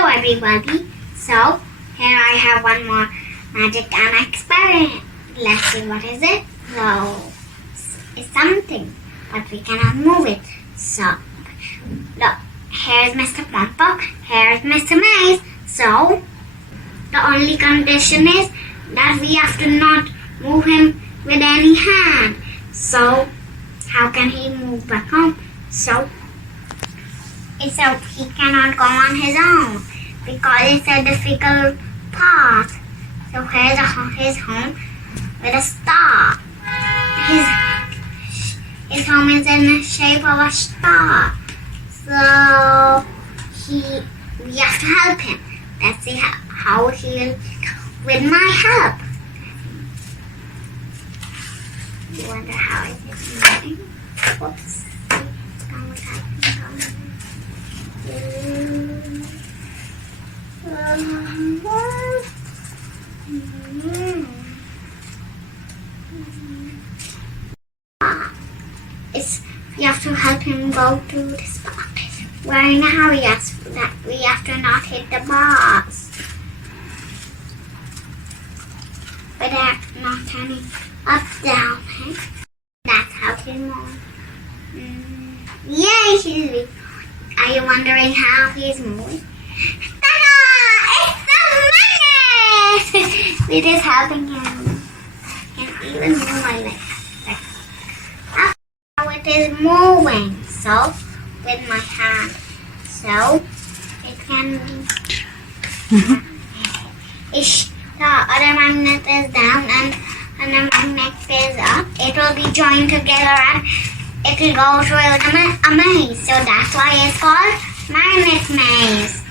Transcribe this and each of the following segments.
Hello everybody. So here I have one more magic and experiment. Let's see what is it. Well, it's something, but we cannot move it. So look, here's Mr. Pompo, here's Mr. Maze. So the only condition is that we have to not move him with any hand. So how can he move back home? So he cannot go on his own because it's a difficult path. So here's his home with a star. His home is in the shape of a star. So we have to help him. Let's see how he'll with my help. You wonder how is it moving? Whoops. You have to help him go to the spot. Where now we have to not hit the bars. But that's not turning up down. Eh? That's how he moves. Yay! He's moving. Are you wondering how he's moving? Ta-da! It's the magnet! It is helping him. And even move my legs. That's how it is moving. So, with my hand. So, it can be. The other magnet is down and the magnet is up. It will be joined together and it will go through a maze. So that's why it's called magnet maze.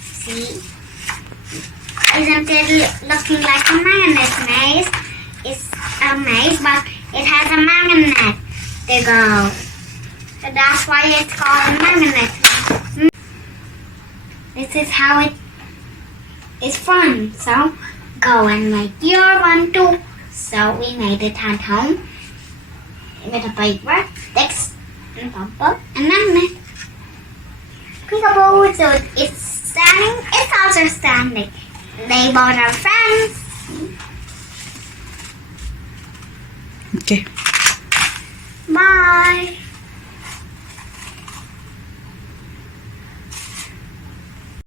See? Isn't it looking like a magnet maze? It's a maze, but it has a magnet to go. So that's why it's called a magnet maze. This is how it is fun. So go and make your one too. So we made it at home with a paper, sticks, and bumper, and magnet. Peekaboo, so it's standing, it's also standing. They both are friends. Okay. Bye.